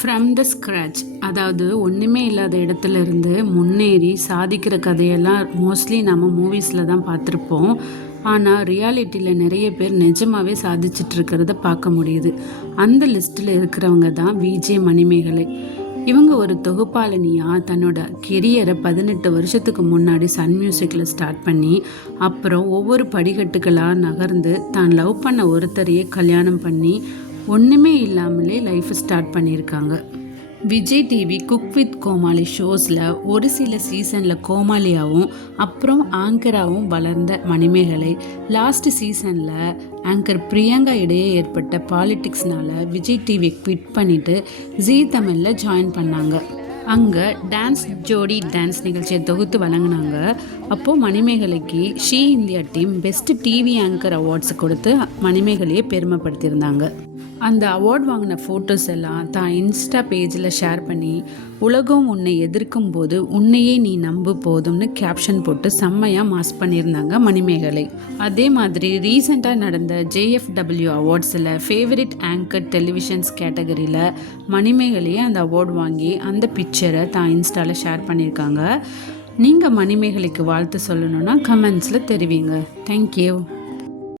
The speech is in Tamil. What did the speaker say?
ஃப்ரம் த ஸ்க்ராட்ச், அதாவது ஒன்றுமே இல்லாத இடத்துல இருந்து முன்னேறி சாதிக்கிற கதையெல்லாம் மோஸ்ட்லி நம்ம மூவிஸில் தான் பார்த்துருப்போம். ஆனால் ரியாலிட்டியில் நிறைய பேர் நிஜமாகவே சாதிச்சிட்டு இருக்கிறத பார்க்க முடியுது. அந்த லிஸ்ட்டில் இருக்கிறவங்க தான் விஜய் மணிமேகலை. இவங்க ஒரு தொகுப்பாளினியாக தன்னோட கெரியரை 18 வருஷத்துக்கு முன்னாடி சன் மியூசிக்கில் ஸ்டார்ட் பண்ணி அப்புறம் ஒவ்வொரு படிக்கட்டுகளாக நகர்ந்து தான் லவ் பண்ண ஒருத்தரையே கல்யாணம் பண்ணி ஒன்றுமே இல்லாமலே லைஃப் ஸ்டார்ட் பண்ணியிருக்காங்க. விஜய் டிவி குக் வித் கோமாளி ஷோஸில் ஒரு சில சீசனில் கோமாளியாகவும் அப்புறம் ஆங்கராகவும் வளர்ந்த மணிமேகலை லாஸ்ட் சீசனில் ஆங்கர் பிரியங்கா இடையே ஏற்பட்ட பாலிட்டிக்ஸ்னால் விஜய் டிவி குவிட் பண்ணிவிட்டு ஜீ தமிழில் ஜாயின் பண்ணாங்க. அங்கே டான்ஸ் ஜோடி டான்ஸ் நிகழ்ச்சியை தொகுத்து வழங்கினாங்க. அப்போது மணிமேகலைக்கு she India team best TV anchor awards கொடுத்து மணிமேகலையை பெருமைப்படுத்தியிருந்தாங்க. அந்த அவார்ட் வாங்கின ஃபோட்டோஸ் எல்லாம் தான் இன்ஸ்டா பேஜில் ஷேர் பண்ணி உலகம் உன்னை எதிர்க்கும் போது உன்னையே நீ நம்பு போதும்னு கேப்ஷன் போட்டு செம்மையாக மாஸ் பண்ணியிருந்தாங்க மணிமேகலை. அதே மாதிரி ரீசெண்டாக நடந்த JFW அவார்ட்ஸில் ஃபேவரட் ஆங்கர் டெலிவிஷன்ஸ் கேட்டகரியில் மணிமேகலையே அந்த அவார்ட் வாங்கி அந்த பிக்சரை தான் இன்ஸ்டாவில் ஷேர் பண்ணியிருக்காங்க. நீங்கள் மணிமேகலைக்கு வாழ்த்து சொல்லணுன்னா கமெண்ட்ஸில் தெரிவிங்க. தேங்க்யூ.